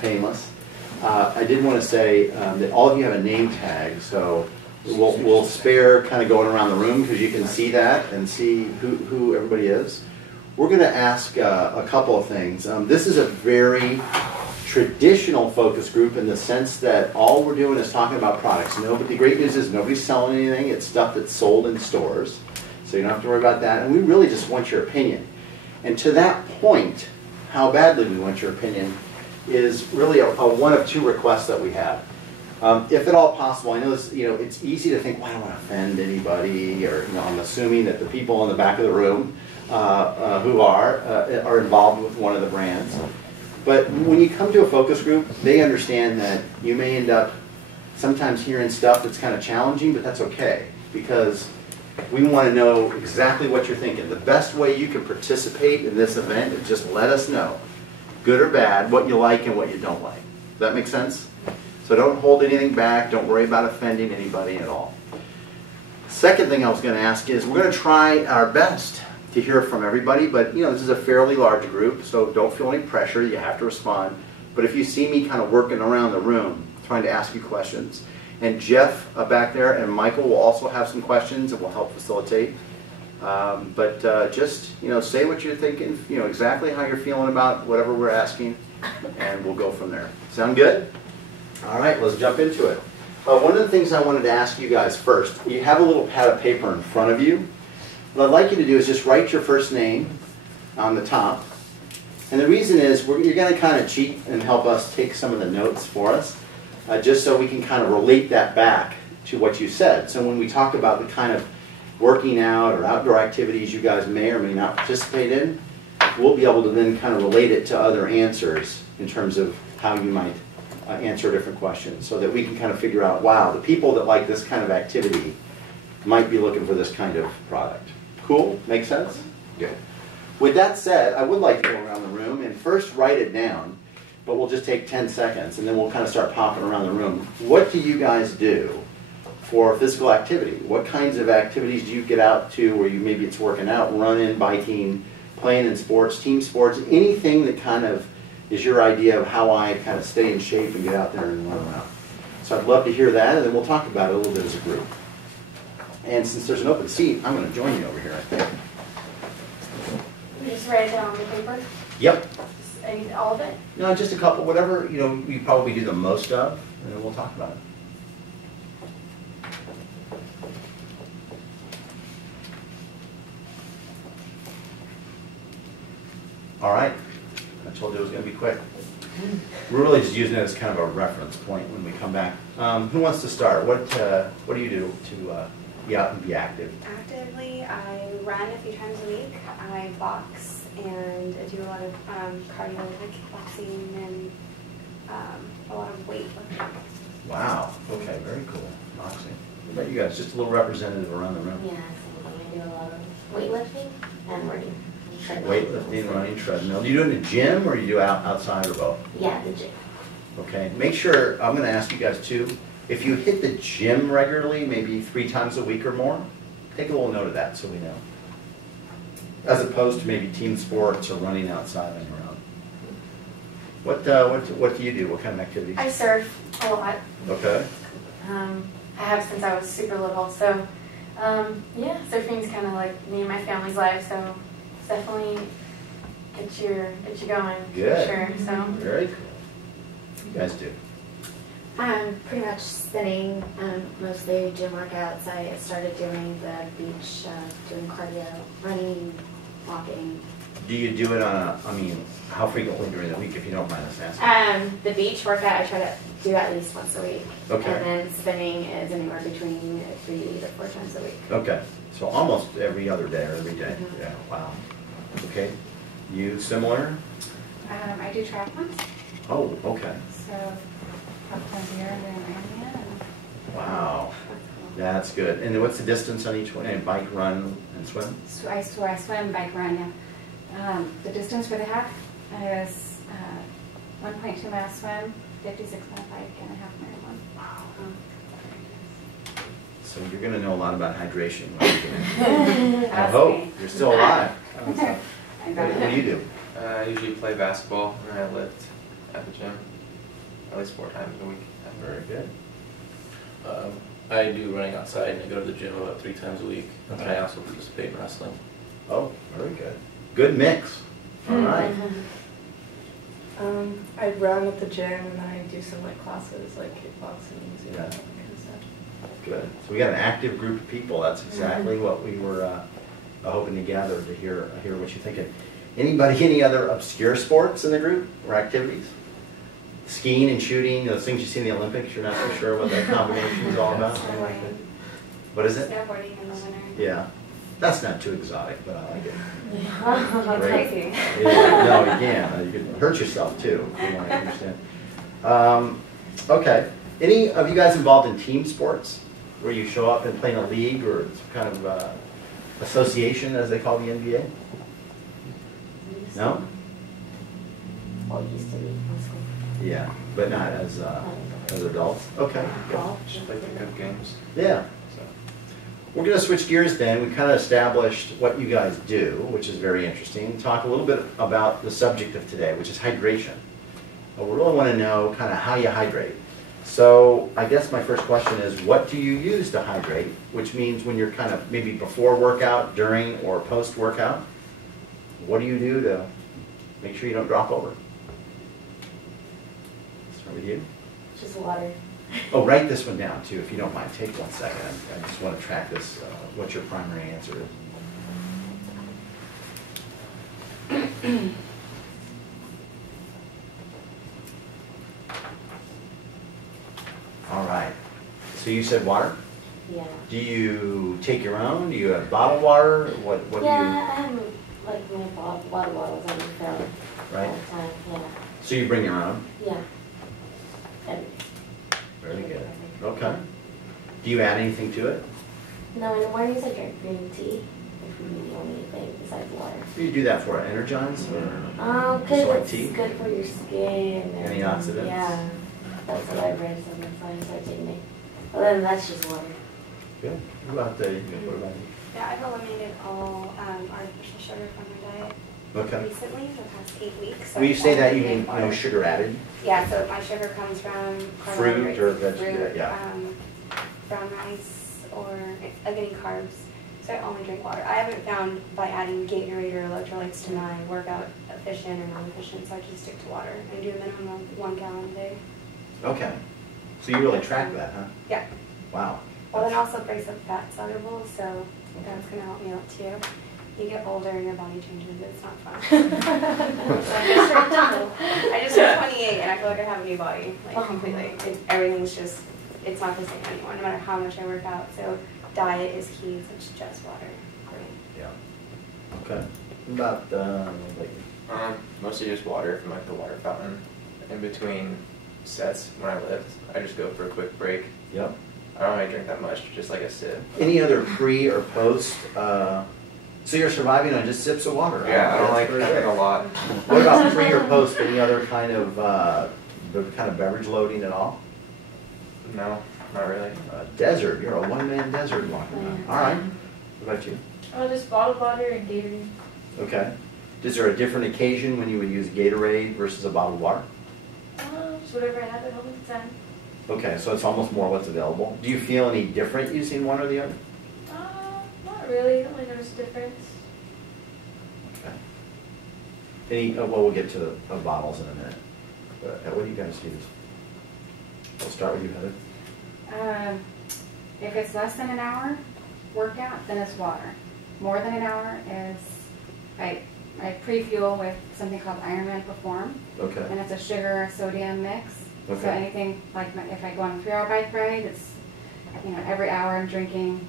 painless. I did want to say that all of you have a name tag, so we'll spare kind of going around the room because you can see that and see who everybody is. We're going to ask a couple of things. This is a very traditional focus group in the sense that all we're doing is talking about products. The great news is nobody's selling anything. It's stuff that's sold in stores, so you don't have to worry about that. And we really just want your opinion. And to that point, how badly we want your opinion is really a one of two requests that we have. If at all possible, I know this, it's easy to think, well, I don't want to offend anybody, or I'm assuming that the people in the back of the room who are involved with one of the brands. But when you come to a focus group, they understand that you may end up sometimes hearing stuff that's kind of challenging, but that's okay, because we want to know exactly what you're thinking. The best way you can participate in this event is just let us know, good or bad, what you like and what you don't like. Does that make sense? So don't hold anything back. Don't worry about offending anybody at all. Second thing I was going to ask is we're going to try our best to hear from everybody, but this is a fairly large group, so don't feel any pressure. You have to respond. But if you see me kind of working around the room, trying to ask you questions, and Jeff back there and Michael will also have some questions and will help facilitate. Just say what you're thinking, exactly how you're feeling about whatever we're asking, and we'll go from there. Sound good? All right, let's jump into it. One of the things I wanted to ask you guys first, you have a little pad of paper in front of you. What I'd like you to do is just write your first name on the top. And the reason is you're going to kind of cheat and help us take some of the notes for us, just so we can kind of relate that back to what you said. So when we talk about the kind of working out or outdoor activities you guys may or may not participate in, we'll be able to then kind of relate it to other answers in terms of how you might answer different questions, so that we can kind of figure out, wow, the people that like this kind of activity might be looking for this kind of product. Cool? Make sense? Good. With that said, I would like to go around the room and first write it down, but we'll just take 10 seconds and then we'll kind of start popping around the room. What do you guys do for physical activity? What kinds of activities do you get out to where maybe it's working out, running, biking, playing in sports, team sports, anything that kind of is your idea of how I kind of stay in shape and get out there and run around? So I'd love to hear that, and then we'll talk about it a little bit as a group. And since there's an open seat, I'm going to join you over here, I think. You just write it down on the paper? Yep. All of it? No, just a couple, whatever you probably do the most of, and then we'll talk about it. All right. I told you it was going to be quick. We're really just using it as kind of a reference point when we come back. Who wants to start? What do you do to be out and be active? Actively, I run a few times a week. I box and I do a lot of cardio, like kickboxing, and a lot of weightlifting. Wow. Okay, very cool. Boxing. What about you guys? Just a little representative around the room. Yeah, I do a lot of weightlifting and running. Weightlifting, running, treadmill. Do you do it in the gym or do you do outside or both? Yeah, the gym. Okay. Make sure, I'm going to ask you guys too, if you hit the gym regularly, maybe 3 times a week or more, take a little note of that so we know. As opposed to maybe team sports or running outside on your own. What do you do? What kind of activities? I surf a lot. Okay. I have since I was super little. So, yeah, surfing's kind of like me and my family's life. So, definitely get you going. Good. For sure. So. Very cool. What do you guys do? Pretty much spinning, mostly gym workouts. I started doing the beach, doing cardio, running, walking. Do you do it on how frequently during the week, if you don't mind us asking? The beach workout I try to do at least once a week. Okay. And then spinning is anywhere between 3 to 4 times a week. Okay. So almost every other day or every day. Mm-hmm. Yeah. Wow. Okay. You similar? I do triathlons. Oh, okay. So, a couple times a year I'm doing Ironman. Wow. That's good. And then what's the distance on each one? And bike, run, and swim? So I swim, bike, run, yeah. The distance for the half is 1.2 miles swim, 56-mile bike, and a half marathon. Wow. So you're going to know a lot about hydration when you're doing it. I hope. You're still alive. What do you do? I usually play basketball and I lift. at the gym, at least 4 times a week. Very good. I do running outside and I go to the gym about 3 times a week. And Okay. I also participate in wrestling. Oh, very good. Good mix. All right. I run at the gym and then I do some like classes like kickboxing, Zumba, Yeah. that kind of stuff. Good. So we got an active group of people. That's exactly what we were hoping to gather to hear what you're thinking. Anybody, any other obscure sports in the group or activities? Skiing and shooting, those things you see in the Olympics, you're not so sure what that combination is all about? Snowboarding. What is it? Snowboarding in the winter. Yeah. That's not too exotic, but I like it. It's Right. crazy. Yeah, no, you can. You can hurt yourself too, from what I understand. Okay. Any of you guys involved in team sports where you show up and play in a league or some kind of association, as they call the NBA? No? Well, used to be mostly. Yeah, but not as adults. Okay. good. Golf. Just play pickup games. Yeah. So. We're going to switch gears then. We kind of established what you guys do, which is very interesting. Talk a little bit about the subject of today, which is hydration. We really want to know kind of how you hydrate. So I guess my first question is, what do you use to hydrate? Which means when you're kind of maybe before workout, during, or post-workout, what do you do to make sure you don't drop over? Start with you. Just water. Oh, write this one down too, if you don't mind. Take 1 second. I just want to track this, what your primary answer is. All right. So you said water? Yeah. Do you take your own? Do you have bottled water? What do Yeah, you? I have like my water bottles on the fill Right. all the time. Yeah. So you bring your own? Yeah. And Very good. Okay. Do you add anything to it? no, in the mornings I drink green tea. If we the only thing besides water. Do you do that for energize? Or? Because Just like it's tea? good for your skin. And Antioxidants? Yeah. That's what I've read. So that's why I started taking it. Other than that's just water. Good. What about what about you? Yeah, I've eliminated all artificial sugar from my diet Okay. recently, the past 8 weeks. When you I've say that, only you mean drank water. no sugar added? Yeah, so my sugar comes from Fruit carbohydrates, or veg- fruit, yeah. brown rice, or getting carbs. So I only drink water. I haven't found by adding Gatorade or electrolytes to my workout efficient or non-efficient, so I just stick to water and do a minimum of 1 gallon a day. Okay. So you really track that, huh? Yeah. Wow. Well, it also breaks up fat soluble, so that's gonna help me out too. You get older and your body changes. It's not fun. I just turned 28 and I feel like I have a new body, like completely. Everything's just, it's not the same anymore, no matter how much I work out. So diet is key, so it's just water for me. Yeah. Okay. What about like, Mostly just water from like the water fountain. In between sets when I lift, I just go for a quick break. yep. I don't really drink that much, just like a sip. Any other pre or post? So you're surviving on just sips of water? Yeah, I don't That's like very drinking good. a lot. What about pre or post? Any other kind of beverage loading at all? No, not really. Desert. You're a one-man desert walking around. All right. What about you? Oh, just bottled water and Gatorade. Okay. Is there a different occasion when you would use Gatorade versus a bottled water? Just whatever I have at home at the time. Okay, so it's almost more what's available. Do you feel any different using one or the other? Not really. I don't really notice a difference. Okay. Well, we'll get to the bottles in a minute. But what do you guys use? We'll start with you, Heather. If it's less than an hour workout, then it's water. More than an hour is, I pre-fuel with something called Ironman Perform. Okay. And it's a sugar sodium mix. Okay. So anything like if I go on a 3-hour bike ride, it's every hour I'm drinking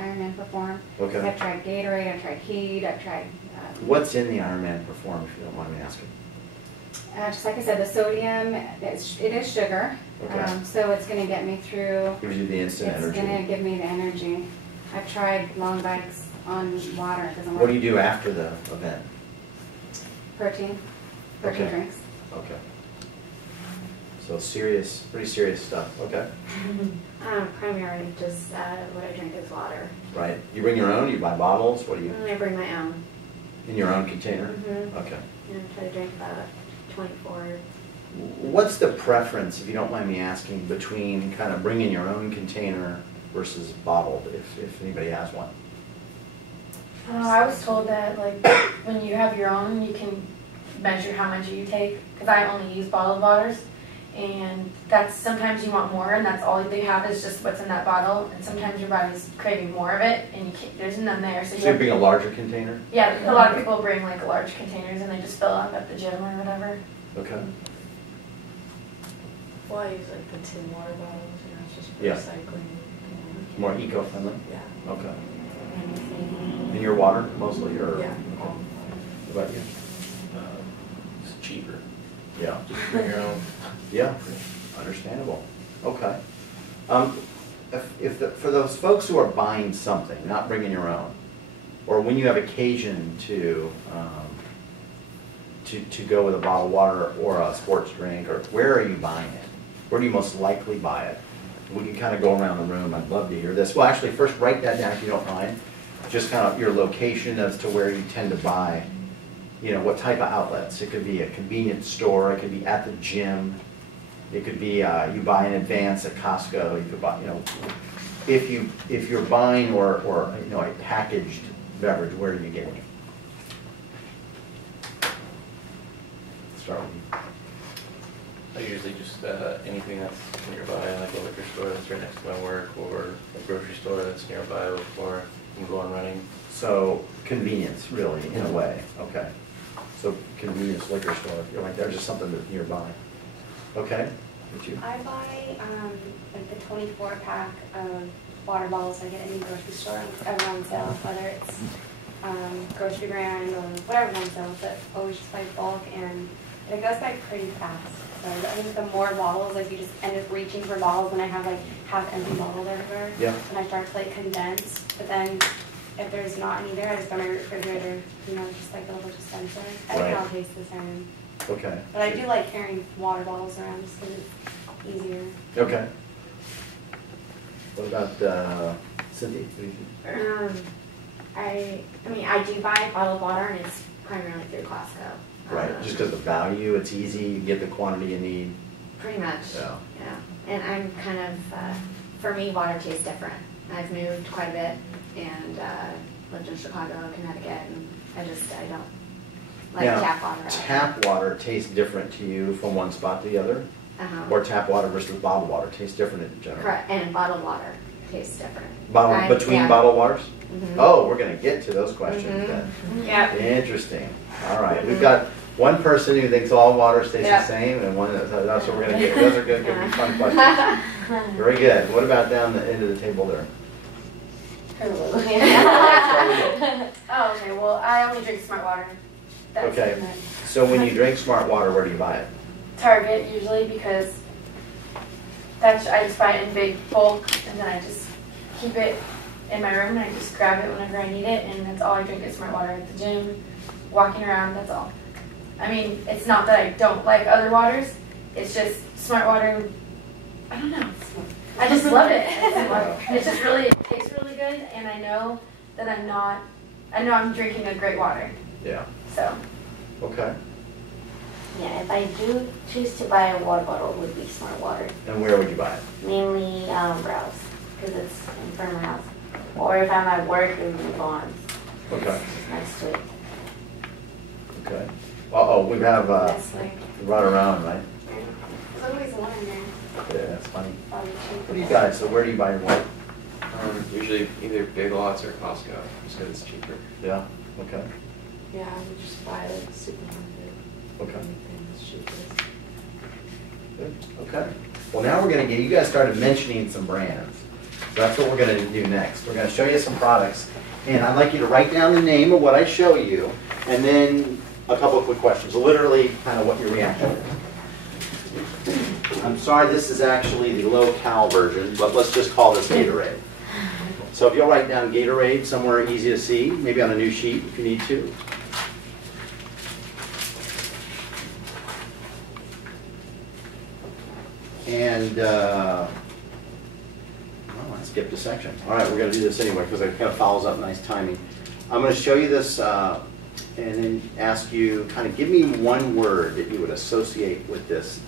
Ironman Perform. Okay. I've tried Gatorade, I've tried Heat, I've tried. What's in the Ironman Perform, if you don't mind me asking? Just like I said, the sodium it is sugar. Okay. So it's going to get me through. Gives you the instant It's energy. going to give me the energy. I've tried long bikes on water. It doesn't work. What do you do after the event? Protein Okay. drinks. Okay. So pretty serious stuff. Okay. Primarily just what I drink is water. Right. You bring your own? You buy bottles? What do you? I bring my own. In your own container? Mhm. Okay. And I try to drink about 24 what's the preference, if you don't mind me asking, between kind of bringing your own container versus bottled, if anybody has one? I was told that like when you have your own, you can measure how much you take. Because I only use bottled waters, and that's sometimes you want more, and that's all they have is just what's in that bottle. And sometimes your body's craving more of it, and you can't, there's none there. So So you bring a larger container? yeah, a lot of people bring like large containers, and they just fill up at the gym or whatever. Okay. Well, I use like the tin water bottles, you know, it's just for Yeah. recycling. More eco-friendly? Yeah. Okay. And your water mostly, or? Yeah. What about you? It's cheaper. Yeah. Just bring your own. Yeah, understandable. Okay. For those folks who are buying something, not bringing your own, or when you have occasion to go with a bottled water or a sports drink, or where are you buying it? Where do you most likely buy it? We can kind of go around the room. I'd love to hear this. Well, actually, first write that down if you don't mind. Just kind of your location as to where you tend to buy. You know, what type of outlets. It could be a convenience store. It could be at the gym. It could be you buy in advance at Costco. You could buy, you know, if you're buying or you know, a packaged beverage, where are you getting it? Start with you. I usually just anything that's nearby, like a liquor store that's right next to my work, or a grocery store that's nearby before I'm going running. So convenience, really, in a way. Okay. So convenience liquor store. You're like, there's just something that's nearby. Okay. What you? I buy like the 24-pack of water bottles I get in the grocery store. It's ever on sale, whether it's Grocery Brand or whatever's on sale, but always just buy bulk, and it goes by pretty fast. So I think the more bottles, like you just end up reaching for bottles, and I have like half empty bottles everywhere. Yeah. And I start to like condense, but then if there's not any there, I just go to my refrigerator, you know, just like a little dispenser. I think Right. I'll taste the same. Okay. But I do like carrying water bottles around just because it's easier. Okay. What about Cindy? What do you think? I mean, I do buy bottled water, and it's primarily through Costco. Right, just because of the value, it's easy, you get the quantity you need. Pretty much. Yeah. Yeah. And I'm kind of, for me, water tastes different. I've moved quite a bit and lived in Chicago, Connecticut, and I don't like Now, tap water. Tap water tastes different to you from one spot to the other? Or tap water versus bottled water tastes different in general? Correct, and bottled water tastes different. Between Yeah. bottled waters? Mhm. Oh, we're gonna get to those questions then. Yeah. Interesting. All right, we've got one person who thinks all waters taste Yeah. the same, and one that's what we're gonna get. Those are gonna be fun questions. Very good. What about down the end of the table there? Oh, okay. Well, I only drink Smart Water. That's Okay. it. So when you drink Smart Water, where do you buy it? Target usually, because I just buy it in big bulk, and then I just keep it in my room, and I just grab it whenever I need it, and that's all I drink is Smart Water at the gym, walking around. That's all. I mean, it's not that I don't like other waters. It's just Smart Water. I don't know. I just love it. It's just really, it tastes really good, and I know that I'm drinking a great water. Yeah. So. Okay. Yeah, if I do choose to buy a water bottle, it would be Smart Water. And where would you buy it? Mainly Browse, because it's in front of my house. Or if I'm at work, it would be Vons. Okay. It's next to it. Okay. Uh-oh, we have That's like, run around, right? there's always one in there. Yeah, that's funny. Probably cheap. What do you guys, so where do you buy your water? Usually either Big Lots or Costco, just because it's cheaper. Yeah, okay, Yeah, I would just buy it at the supermarket. okay. Anything that's cheapest. Good. Okay. Well, now we're gonna get, you guys started mentioning some brands. So that's what we're gonna do next. We're gonna show you some products. And I'd like you to write down the name of what I show you, and then a couple of quick questions. Literally, kind of what your reaction is. I'm sorry, this is actually the low-cal version, but let's just call this Gatorade. So if you'll write down Gatorade somewhere easy to see, maybe on a new sheet if you need to. And, well, I skipped a section. All right, we're going to do this anyway because it kind of follows up nice timing. I'm going to show you this and then ask you, kind of give me one word that you would associate with this